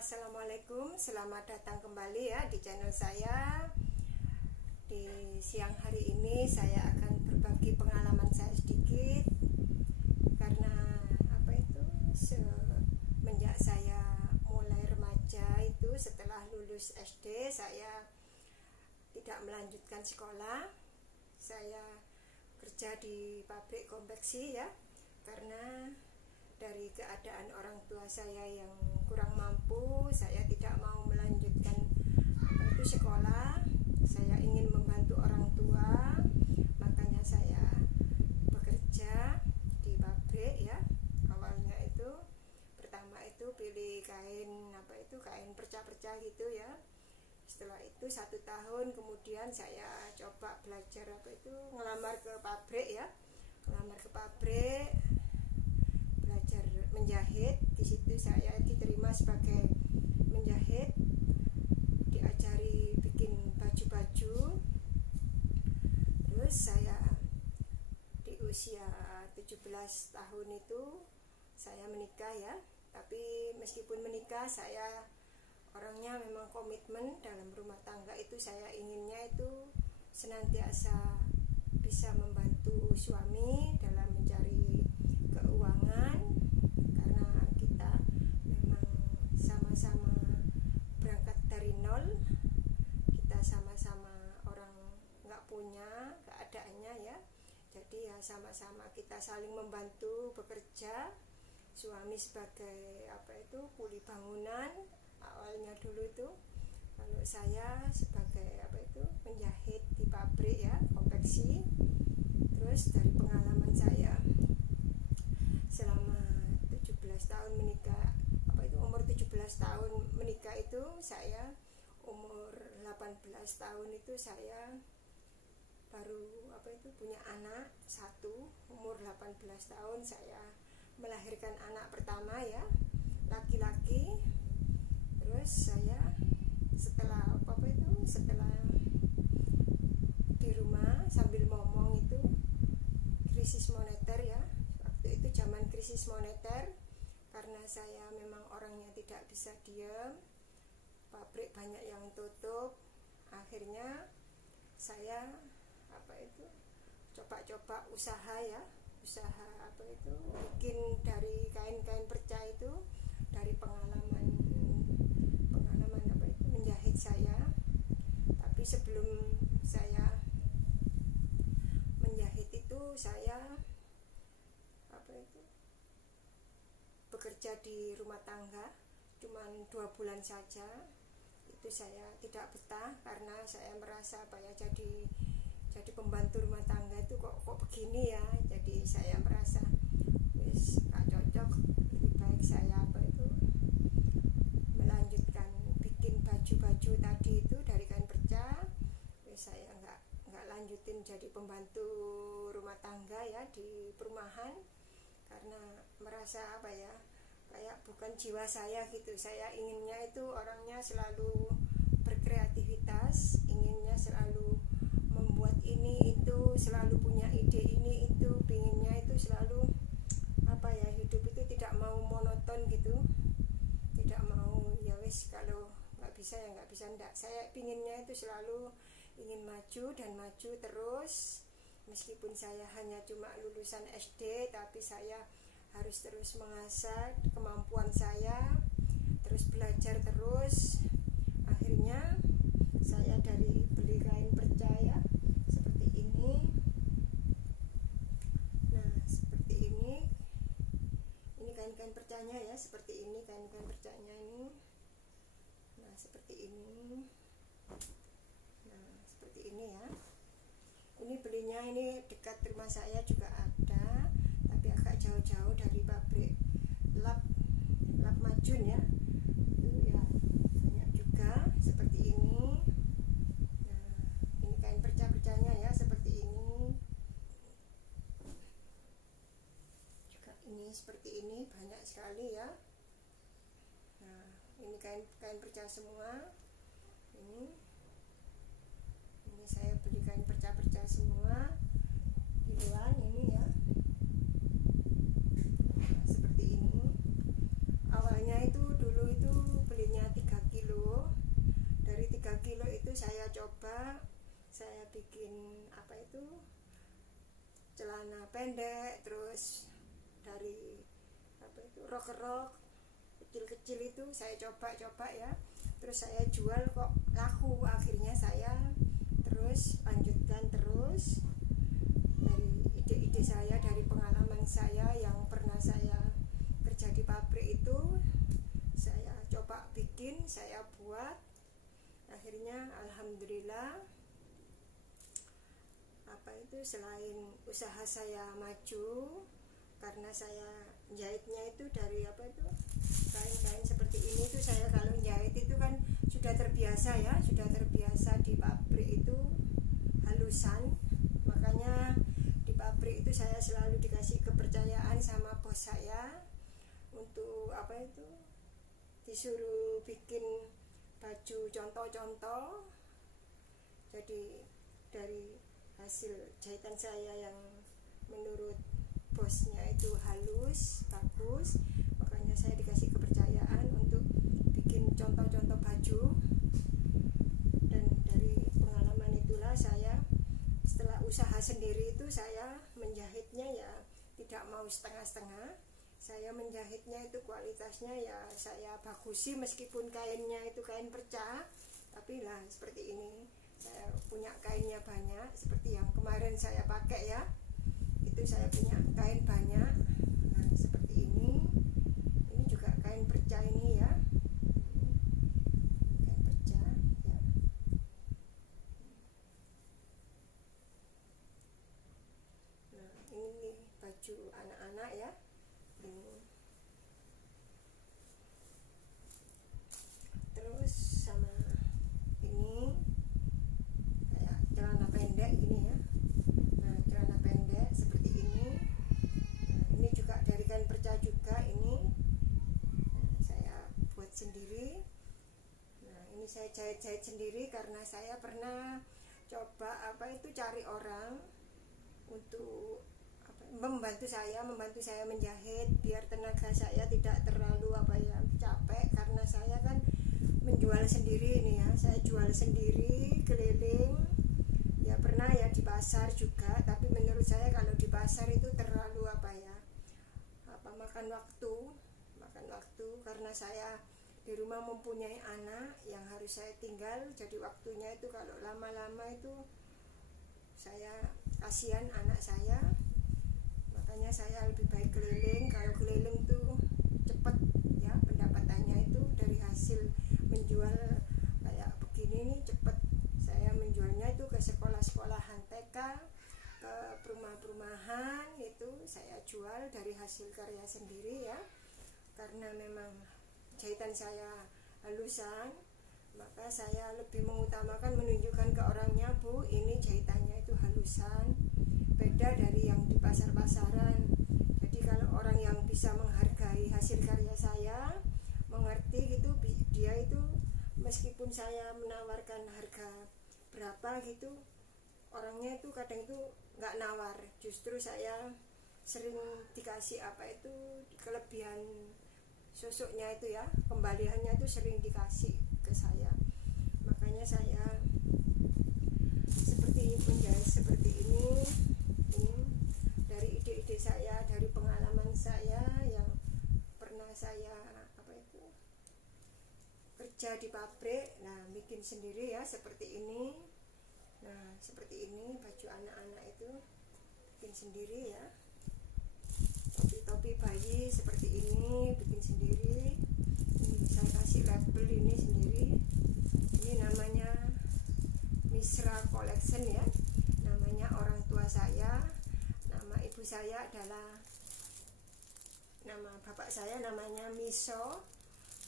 Assalamualaikum, selamat datang kembali ya di channel saya. Di siang hari ini saya akan berbagi pengalaman saya sedikit. Karena semenjak saya mulai remaja itu, setelah lulus SD saya tidak melanjutkan sekolah. Saya kerja di pabrik konveksi ya, karena dari keadaan orang tua saya yang kurang mampu, saya tidak mau melanjutkan sekolah. Saya ingin membantu orang tua, makanya saya bekerja di pabrik ya. Awalnya itu pertama itu pilih kain kain perca-perca gitu ya. Setelah itu 1 tahun kemudian saya coba belajar ngelamar ke pabrik ya. Ngelamar ke pabrik, belajar menjahit. Di situ saya diterima sebagai menjahit, diajari bikin baju-baju. Terus saya di usia 17 tahun itu saya menikah ya. Tapi meskipun menikah, saya orangnya memang komitmen dalam rumah tangga itu. Saya inginnya itu senantiasa bisa membantu suami dalam mencari keuangan, karena kita memang sama-sama berangkat dari nol. Kita sama-sama orang nggak punya keadaannya ya, jadi ya sama-sama kita saling membantu bekerja. Suami sebagai kuli bangunan awalnya dulu itu, kalau saya sebagai menjahit di pabrik ya, konveksi. Terus dari pengalaman saya selama 17 tahun menikah, umur 17 tahun menikah itu, saya umur 18 tahun itu saya baru punya anak satu. Umur 18 tahun saya melahirkan anak pertama ya, laki-laki. Terus saya setelah di rumah sambil ngomong itu krisis moneter ya. Waktu itu zaman krisis moneter, karena saya memang orangnya tidak bisa diam, pabrik banyak yang tutup. Akhirnya saya coba-coba usaha ya, bikin dari kain-kain perca itu, dari pengalaman menjahit saya. Tapi sebelum saya menjahit itu, saya bekerja di rumah tangga cuman 2 bulan saja. Itu saya tidak betah, karena saya merasa jadi pembantu rumah tangga itu kok begini ya. Jadi saya merasa gak cocok, lebih baik saya melanjutkan bikin baju-baju tadi itu dari kain perca. Saya nggak lanjutin jadi pembantu rumah tangga ya di perumahan, karena merasa kayak bukan jiwa saya gitu. Saya inginnya itu orangnya selalu berkreativitas, inginnya selalu membuat ini itu, selalu punya ide ini itu, pinginnya itu selalu hidup itu tidak mau monoton gitu, tidak mau ya wis kalau nggak bisa ya nggak bisa. Enggak, saya pinginnya itu selalu ingin maju dan maju terus. Meskipun saya hanya cuma lulusan SD, tapi saya harus terus mengasah kemampuan saya, terus belajar terus. Akhirnya saya dari beli kain perca ya, seperti ini. Nah, seperti ini kain-kain percanya ya, seperti ini kain-kain percanya ini. Nah, seperti ini. Nah, seperti ini ya. Ini belinya ini dekat rumah saya juga ada, tapi agak jauh-jauh dari pabrik lap Majun ya. Itu ya banyak juga seperti ini. Nah, ini kain perca-percanya ya, seperti ini. Juga ini seperti ini, banyak sekali ya. Nah, ini kain perca semua. Ini saya beli kain perca-perca semua kiloan ini ya. Nah, seperti ini. Awalnya itu dulu itu belinya saya coba, saya bikin apa itu, celana pendek, terus dari apa itu, rok kecil-kecil itu saya coba ya, terus saya jual kok laku. Akhirnya saya terus lanjutkan terus dari ide-ide saya, dari pengalaman saya yang pernah saya kerja di pabrik itu, saya coba bikin, saya buat. Akhirnya alhamdulillah apa itu, selain usaha saya maju karena saya jahitnya itu dari apa itu, kain-kain seperti ini tuh, saya kalau jahit itu kan sudah terbiasa ya, sudah terbiasa di pabrik itu halusan. Makanya di pabrik itu saya selalu dikasih kepercayaan sama bos saya untuk apa itu, disuruh bikin baju contoh-contoh. Jadi dari hasil jahitan saya yang menurut bosnya itu halus, bagus, makanya saya dikasih kepercayaan untuk bikin contoh-contoh baju. Dan dari pengalaman itulah saya setelah usaha sendiri itu, saya menjahitnya ya tidak mau setengah-setengah. Saya menjahitnya itu kualitasnya ya saya bagusi, meskipun kainnya itu kain perca, tapi lah seperti ini, saya punya kainnya banyak, seperti yang kemarin saya pakai ya, itu saya punya kain banyak. Nah seperti ini juga kain perca ini ya, kain perca ya. Nah ini baju anak-anak ya, ini. Terus sama ini kayak celana pendek gini ya. Nah celana pendek seperti ini. Nah ini juga dari kain perca juga ini. Nah, saya buat sendiri. Nah ini saya jahit-jahit sendiri karena saya pernah coba apa itu, cari orang untuk membantu saya menjahit, biar tenaga saya tidak terlalu apa ya, capek, karena saya kan menjual sendiri ini ya, saya jual sendiri keliling ya, pernah ya di pasar juga, tapi menurut saya kalau di pasar itu terlalu apa ya, makan waktu karena saya di rumah mempunyai anak yang harus saya tinggal, jadi waktunya itu kalau lama-lama itu saya kasihan anak saya. Makanya saya lebih baik keliling. Kalau keliling tuh cepat ya pendapatannya, itu dari hasil menjual kayak begini nih cepat. Saya menjualnya itu ke sekolah-sekolahan TK, ke perumahan-perumahan, itu saya jual dari hasil karya sendiri ya. Karena memang jahitan saya halusan, maka saya lebih mengutamakan menunjukkan ke orangnya, Bu, ini jahitannya itu halusan, beda dari yang di pasar-pasaran. Jadi kalau orang yang bisa menghargai hasil karya saya, mengerti gitu, dia itu meskipun saya menawarkan harga berapa gitu, orangnya itu kadang itu nggak nawar, justru saya sering dikasih apa itu, kelebihan sosoknya itu ya, kembaliannya itu sering dikasih ke saya. Makanya saya seperti ini, menjahit seperti ini dari ide-ide saya, dari pengalaman saya yang pernah saya apa itu, kerja di pabrik. Nah bikin sendiri ya seperti ini. Nah seperti ini baju anak-anak itu bikin sendiri ya, topi-topi bayi seperti ini bikin sendiri. Ini saya kasih label ini sendiri, ini namanya Misra Collection ya, namanya orang tua saya. Nama ibu saya adalah, nama bapak saya namanya Miso,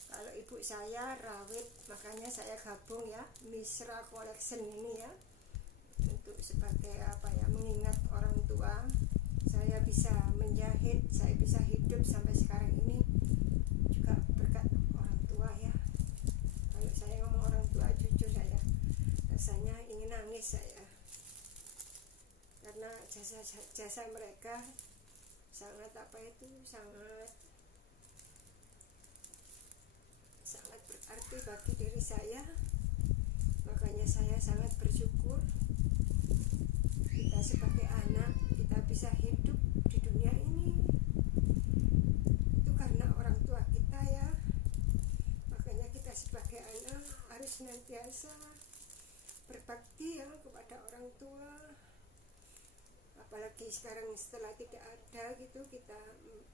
kalau ibu saya Rawit, makanya saya gabung ya, Misra Collection ini ya, untuk sebagai apa ya, mengingat orang tua. Saya bisa menjahit, saya bisa hidup sampai sekarang ini juga berkat orang tua ya. Kalau saya ngomong orang tua, jujur saya rasanya ingin nangis saya, karena jasa mereka sangat apa itu, sangat berarti bagi diri saya. Makanya makanya saya sangat bersyukur kita sebagai anak kita bisa hidup di dunia ini itu karena orang tua kita ya. Makanya kita sebagai anak harus senantiasa berbakti ya kepada orang tua, apalagi sekarang setelah tidak ada gitu, kita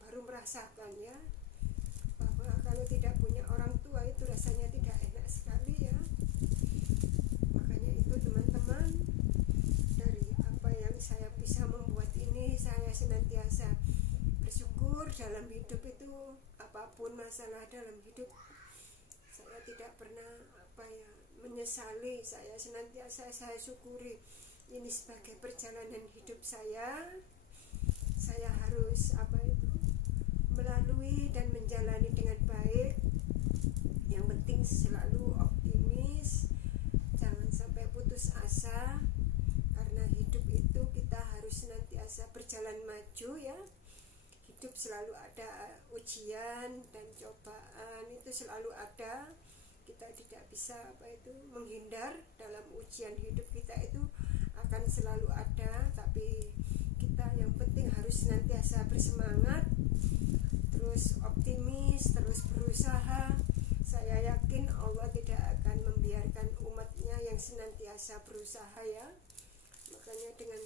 baru merasakan ya bahwa kalau tidak punya orang tua itu rasanya tidak enak sekali ya. Makanya itu teman-teman, dari apa yang saya bisa membuat ini, saya senantiasa bersyukur dalam hidup itu. Apapun masalah dalam hidup, saya tidak pernah menyesali. Saya senantiasa saya syukuri ini sebagai perjalanan hidup saya. Saya harus melalui dan menjalani dengan baik. Yang penting selalu optimis, jangan sampai putus asa, karena hidup itu kita harus senantiasa berjalan maju ya. Hidup selalu ada ujian dan cobaan, itu selalu ada. Kita tidak bisa menghindar dalam ujian. Hidup kita itu akan selalu ada, tapi kita yang penting harus senantiasa bersemangat, terus optimis, terus berusaha. Saya yakin Allah tidak akan membiarkan umatnya yang senantiasa berusaha ya. Makanya dengan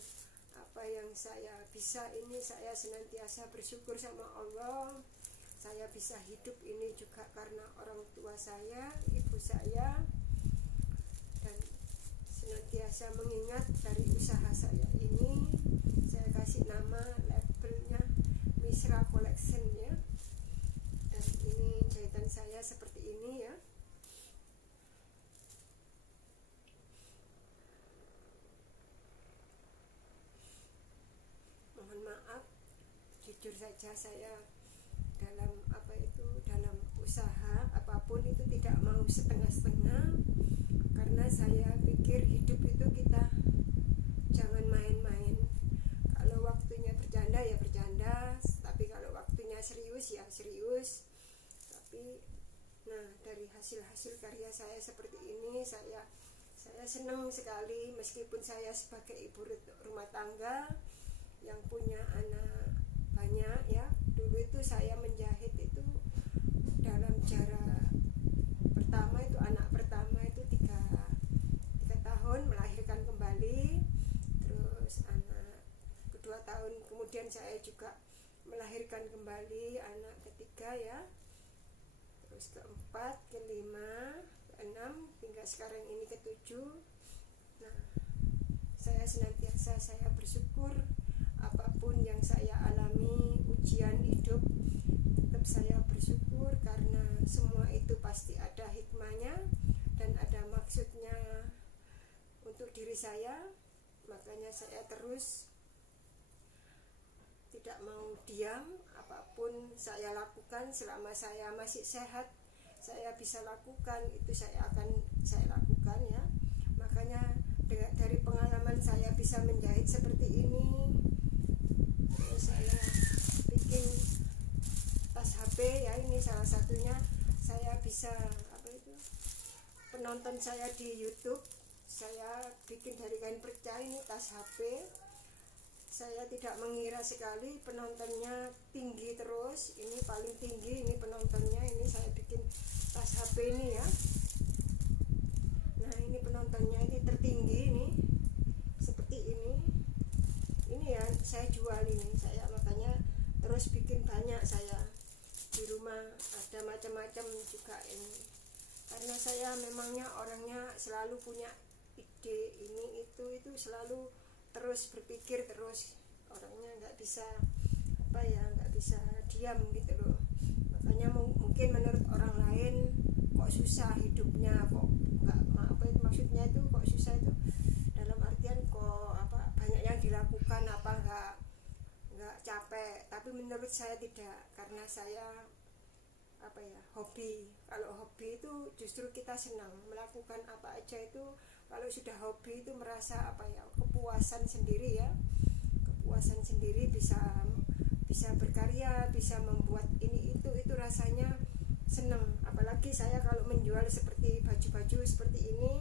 apa yang saya bisa ini, saya senantiasa bersyukur sama Allah. Saya bisa hidup ini juga karena orang tua saya, ibu saya, dan senantiasa mengingat dari usaha saya ini. Saya kasih nama labelnya Misra Collection ya. Dan ini jahitan saya seperti ini ya. Mohon maaf, jujur saja saya dalam dalam usaha apapun itu tidak mau setengah-setengah, karena saya pikir hidup itu kita jangan main-main. Kalau waktunya bercanda ya bercanda, tapi kalau waktunya serius ya serius. Tapi dari hasil-hasil karya saya seperti ini, saya senang sekali, meskipun saya sebagai ibu rumah tangga yang punya anak banyak ya. Dulu itu saya menjahit itu dalam jarak pertama itu, anak pertama itu 3 tahun melahirkan kembali, terus anak kedua tahun kemudian saya juga melahirkan kembali anak ketiga ya, terus keempat, kelima, keenam, hingga sekarang ini ketujuh. Saya senantiasa saya bersyukur apapun yang saya alami, ujian hidup, tetap saya bersyukur karena semua itu pasti ada hikmahnya dan ada maksudnya untuk diri saya. Makanya saya terus tidak mau diam. Apapun saya lakukan selama saya masih sehat, saya bisa lakukan, itu saya lakukan ya. Makanya dari pengalaman saya bisa menjahit seperti ini. Terus saya bikin tas HP ya, ini salah satunya. Saya bisa penonton saya di YouTube saya bikin dari kain perca, ini tas HP. Saya tidak mengira sekali penontonnya tinggi terus, ini paling tinggi ini penontonnya. Ini saya bikin tas HP ini ya. Nah ini penontonnya ini tertinggi, ini seperti ini ya, saya jual ini. Saya makanya terus bikin banyak, saya di rumah ada macam-macam juga ini, karena saya memangnya orangnya selalu punya ide ini itu selalu terus berpikir terus, orangnya nggak bisa nggak bisa diam gitu loh. Makanya mungkin menurut orang lain kok susah hidupnya, kok nggak maksudnya itu kok susah itu dalam artian kok banyak yang dilakukan, nggak capek. Tapi menurut saya tidak, karena saya hobi. Kalau hobi itu justru kita senang melakukan apa aja itu. Kalau sudah hobi itu merasa kepuasan sendiri ya, kepuasan sendiri, bisa berkarya, bisa membuat ini itu rasanya senang. Apalagi saya kalau menjual seperti baju-baju seperti ini,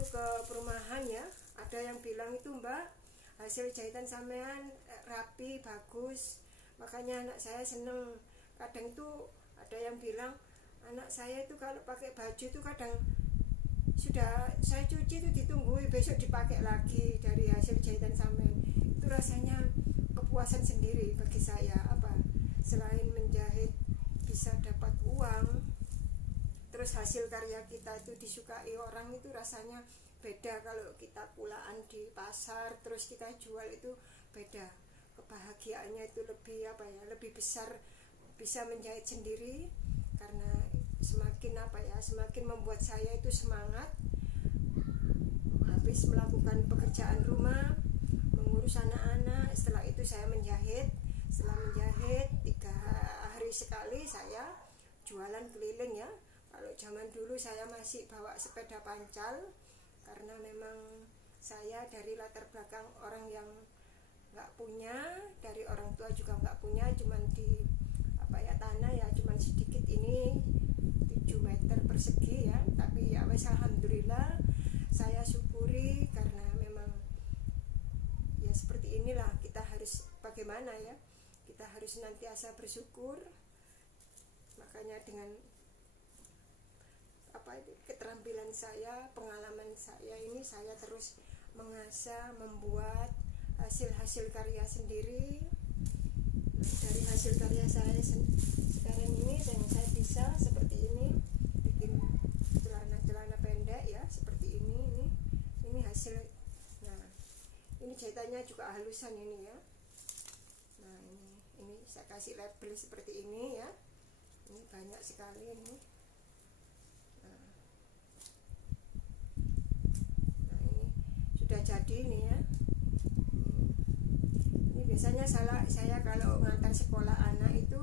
waktu ke perumahan ya, ada yang bilang itu, Mbak, hasil jahitan sampean rapi, bagus, makanya anak saya seneng. Kadang itu ada yang bilang, anak saya itu kalau pakai baju itu kadang sudah saya cuci itu ditunggu besok dipakai lagi dari hasil jahitan sampean. Itu rasanya kepuasan sendiri bagi saya, apa, selain menjahit bisa dapat uang, terus hasil karya kita itu disukai orang, itu rasanya beda. Kalau kita pulaan di pasar terus kita jual itu beda, kebahagiaannya itu lebih apa ya, lebih besar. Bisa menjahit sendiri karena semakin apa ya, semakin membuat saya itu semangat. Habis melakukan pekerjaan rumah, mengurus anak-anak, setelah itu saya menjahit. Setelah menjahit 3 hari sekali saya jualan keliling ya. Kalau zaman dulu saya masih bawa sepeda pancal, karena memang saya dari latar belakang orang yang nggak punya, dari orang tua juga nggak punya, cuman di apa ya, tanah ya cuman sedikit ini 7 meter persegi ya, tapi ya wes, alhamdulillah saya syukuri, karena memang ya seperti inilah kita harus, bagaimana ya, kita harus senantiasa bersyukur. Makanya dengan apa itu, keterampilan saya, pengalaman saya ini, saya terus mengasah, membuat hasil-hasil karya sendiri. Dari hasil karya saya sekarang ini, yang saya bisa seperti ini, bikin celana pendek ya seperti ini hasil. Nah, ini jahitannya juga halusan ini ya. Nah, ini saya kasih label seperti ini ya. Ini banyak sekali ini. Nah, ini sudah jadi ini ya. Biasanya saya kalau ngantar sekolah anak itu,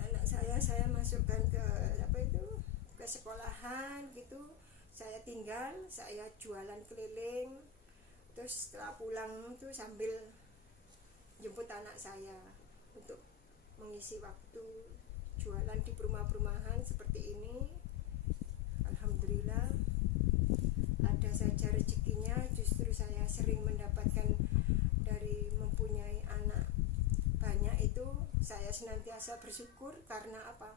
anak saya masukkan ke apa itu, ke sekolahan gitu, saya tinggal, saya jualan keliling, terus setelah pulang itu sambil jemput anak saya untuk mengisi waktu jualan di perumahan seperti ini. Alhamdulillah ada saja rezekinya. Justru saya sering mendapatkan dari mempunyai anak banyak itu, saya senantiasa bersyukur. Karena apa,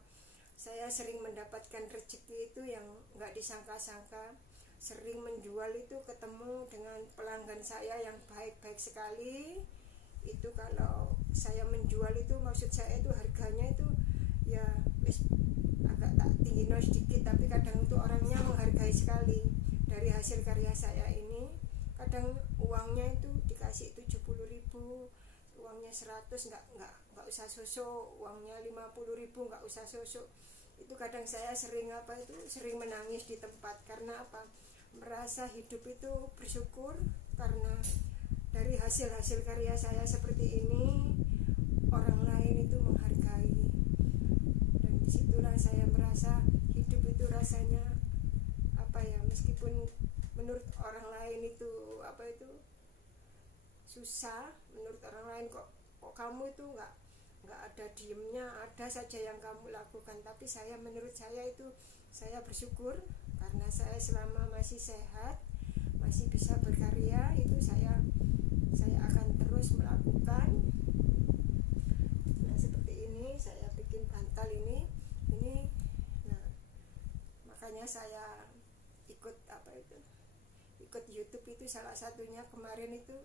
saya sering mendapatkan rezeki itu yang nggak disangka-sangka. Sering menjual itu ketemu dengan pelanggan saya yang baik-baik sekali. Itu kalau saya menjual itu, maksud saya itu harganya itu ya agak tak tinggi sedikit, tapi kadang itu orangnya menghargai sekali. Dari hasil karya saya ini, kadang uangnya itu dikasih 70.000, uangnya 100, nggak usah sosok, uangnya 50.000 nggak usah sosok. Itu kadang saya sering apa itu, sering menangis di tempat. Karena apa, merasa hidup itu bersyukur, karena dari hasil-hasil karya saya seperti ini, orang lain itu menghargai. Dan disitulah saya merasa hidup itu rasanya apa ya, meskipun menurut orang lain itu apa itu susah, menurut orang lain kok kamu itu nggak ada diemnya, ada saja yang kamu lakukan. Tapi saya, menurut saya itu, saya bersyukur karena saya selama masih sehat, masih bisa berkarya, itu saya akan terus melakukan. Nah, seperti ini saya bikin bantal ini. Nah, makanya saya ikut YouTube itu, salah satunya kemarin itu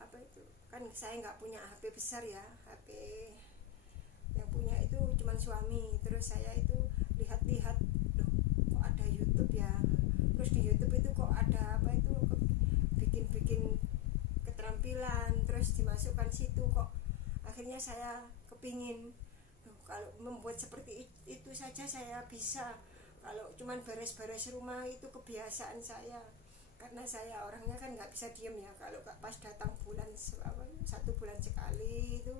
apa itu, kan saya nggak punya HP besar ya, HP yang punya itu cuman suami. Terus saya itu lihat-lihat, loh kok ada YouTube ya, terus di YouTube itu kok ada apa itu, bikin keterampilan, terus dimasukkan situ, kok akhirnya saya kepingin, loh kalau membuat seperti itu saja saya bisa. Kalau cuman beres-beres rumah itu kebiasaan saya, karena saya orangnya kan nggak bisa diem ya. Kalau pas datang bulan 1 bulan sekali itu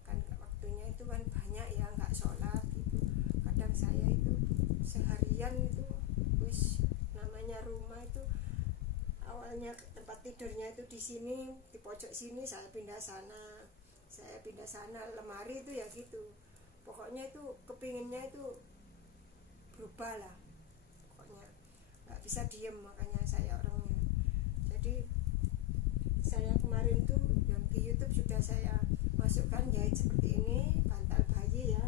kan waktunya itu kan banyak ya, nggak sholat gitu. Kadang saya itu seharian itu wis, namanya rumah itu awalnya tempat tidurnya itu di sini, di pojok sini, saya pindah sana, lemari itu ya gitu. Pokoknya itu kepinginnya itu berubah lah. pokoknya nggak bisa diem, makanya saya orangnya. Jadi saya kemarin tuh yang di YouTube sudah saya masukkan jahit seperti ini, bantal bayi ya,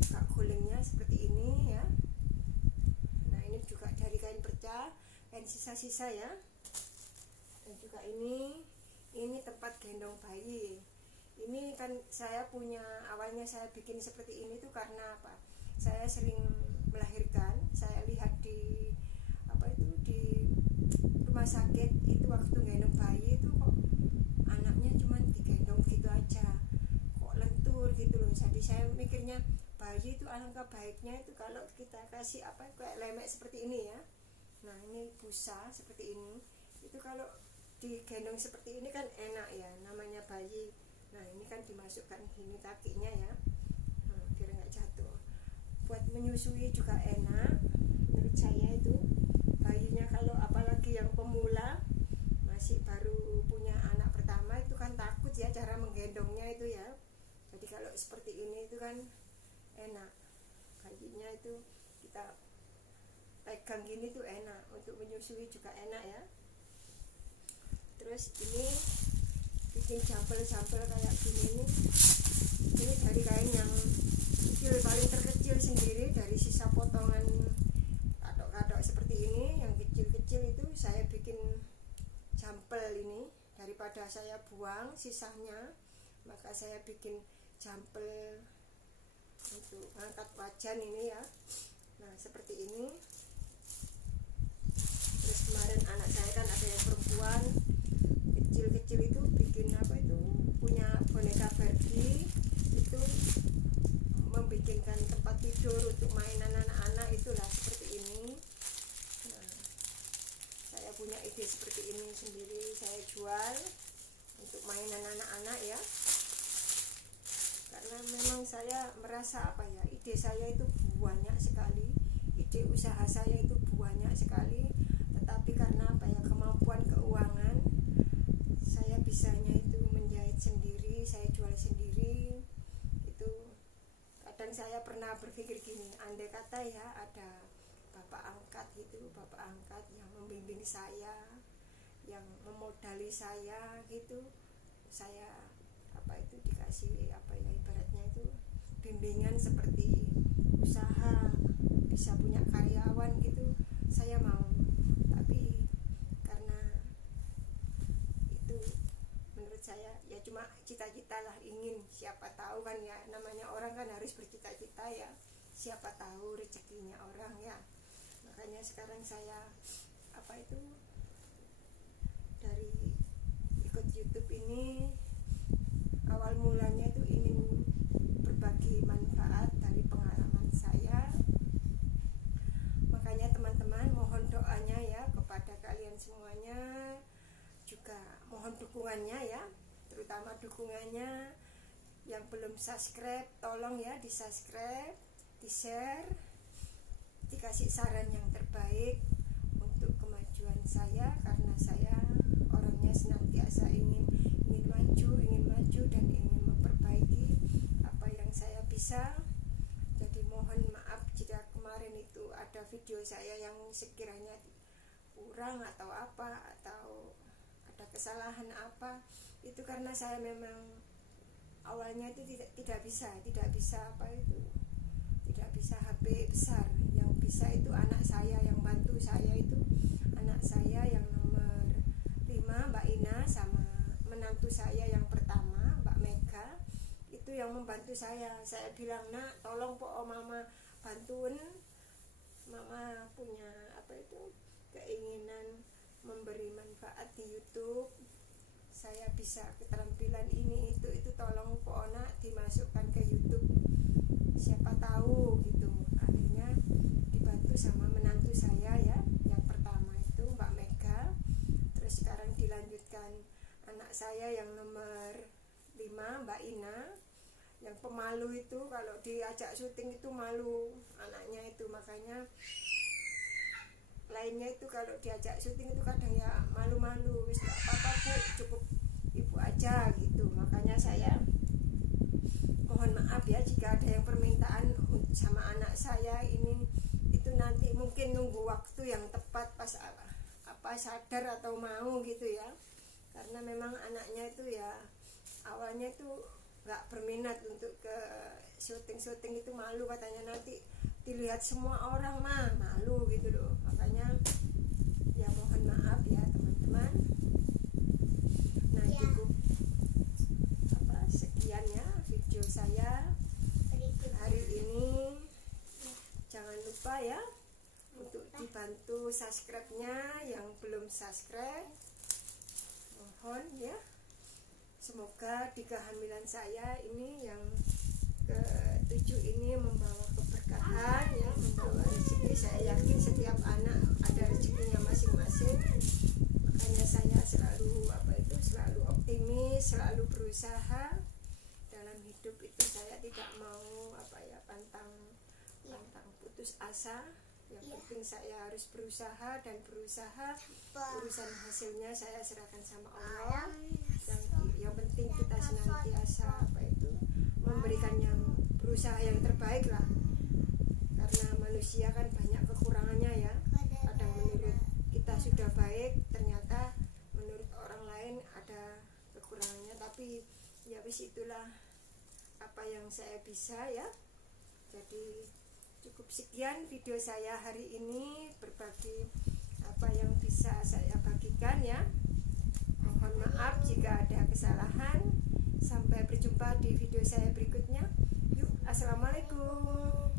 buka gulingnya seperti ini ya. Nah ini juga dari kain perca, kain sisa-sisa ya. Dan juga ini tempat gendong bayi. Ini kan saya punya, awalnya saya bikin seperti ini tuh karena apa? Saya sering melahirkan, saya lihat di di rumah sakit itu waktu gendong bayi itu kok anaknya cuma digendong gitu aja, kok lentur gitu loh. Jadi saya mikirnya bayi itu alangkah baiknya itu kalau kita kasih kayak lemek seperti ini ya. Nah ini busa seperti ini, itu kalau digendong seperti ini kan enak ya, namanya bayi. Nah ini kan dimasukkan gini kakinya ya, biar nggak jatuh. Buat menyusui juga enak menurut saya itu. Bayinya kalau apalagi yang pemula masih baru punya anak pertama itu kan takut ya cara menggendongnya itu ya. Jadi kalau seperti ini itu kan enak, bayinya itu kita pegang gini tuh enak, untuk menyusui juga enak ya. Terus ini bikin jampel-jampel kayak gini ini dari kain yang kecil, paling terkecil sendiri dari sisa potongan katok-katok seperti ini, yang kecil-kecil itu saya bikin jampel ini. Daripada saya buang sisanya, maka saya bikin jampel untuk angkat wajan ini ya. Nah seperti ini. Terus kemarin anak saya kan ada yang perempuan kecil-kecil itu bikin punya boneka Barbie, itu membikinkan tempat tidur untuk mainan anak-anak, itulah seperti ini. Nah, saya punya ide seperti ini sendiri, saya jual untuk mainan anak-anak ya. Karena memang saya merasa ide saya itu banyak sekali, ide usaha saya itu banyak sekali, tetapi karena kemampuan keuangan saya bisanya itu menjahit sendiri, saya jual sendiri. Itu kadang saya pernah berpikir gini, andai kata ya ada bapak angkat gitu, bapak angkat yang membimbing saya, yang memodali saya gitu, saya dikasih ibaratnya itu bimbingan seperti usaha, bisa punya karyawan gitu, saya mau. Tapi karena itu menurut saya ya cuma cita-cita lah, ingin, siapa tahu kan ya, namanya orang kan harus bercita-cita ya, siapa tahu rezekinya orang ya. Makanya sekarang saya dari ikut YouTube ini, awal mulanya itu ingin berbagi manfaat dari pengalaman saya. Makanya teman-teman mohon doanya ya kepada kalian semuanya, juga mohon dukungannya ya, terutama dukungannya yang belum subscribe, tolong ya di subscribe, di share, dikasih saran yang terbaik untuk kemajuan saya, karena saya orangnya senantiasa ingin maju dan ingin memperbaiki apa yang saya bisa. Jadi mohon maaf jika kemarin itu ada video saya yang sekiranya kurang atau atau ada kesalahan itu karena saya memang awalnya itu tidak bisa HP besar. Yang bisa itu anak saya, yang bantu saya itu anak saya yang nomor 5 Mbak Ina, sama menantu saya yang pertama Mbak Mega, itu yang membantu saya. Saya bilang, nak tolong mama bantuin, mama punya keinginan memberi manfaat di YouTube, saya bisa keterampilan ini itu tolong nak dimasukkan ke YouTube, siapa tahu gitu. Akhirnya dibantu sama menantu saya ya, yang pertama itu Mbak Mega. Terus sekarang dilanjutkan anak saya yang nomor 5 Mbak Ina, yang pemalu itu, kalau diajak syuting itu malu anaknya itu, makanya lainnya itu kalau diajak syuting itu kadang ya malu-malu, wis gak apa-apa Bu, cukup ibu aja gitu. Makanya saya mohon maaf ya jika ada yang permintaan sama anak saya ini itu nanti mungkin nunggu waktu yang tepat pas sadar atau mau gitu ya, karena memang anaknya itu ya awalnya itu nggak berminat untuk ke syuting itu, malu katanya, nanti dilihat semua orang mah malu gitu loh. Makanya ya mohon maaf ya teman-teman. Nah ya. cukup sekian ya video saya hari ini. Jangan lupa ya untuk dibantu subscribe-nya yang belum subscribe, mohon ya. Semoga di kehamilan saya ini yang ke-7 ini membawa keberkahan ya, membawa rezeki. Saya yakin setiap anak ada rezekinya masing-masing. Makanya saya selalu selalu optimis, selalu berusaha dalam hidup itu. Saya tidak mau pantang putus asa. Yang penting saya harus berusaha dan berusaha. Urusan hasilnya saya serahkan sama Allah. Yang penting kita senantiasa memberikan yang berusaha yang terbaik lah. Karena manusia kan banyak kekurangannya ya. Kadang menurut kita sudah baik, ternyata menurut orang lain ada kekurangannya. Tapi ya wis, itulah apa yang saya bisa ya. Jadi cukup sekian video saya hari ini, berbagi apa yang bisa saya bagikan ya. Mohon maaf jika ada kesalahan. Sampai berjumpa di video saya berikutnya. Yuk, assalamualaikum.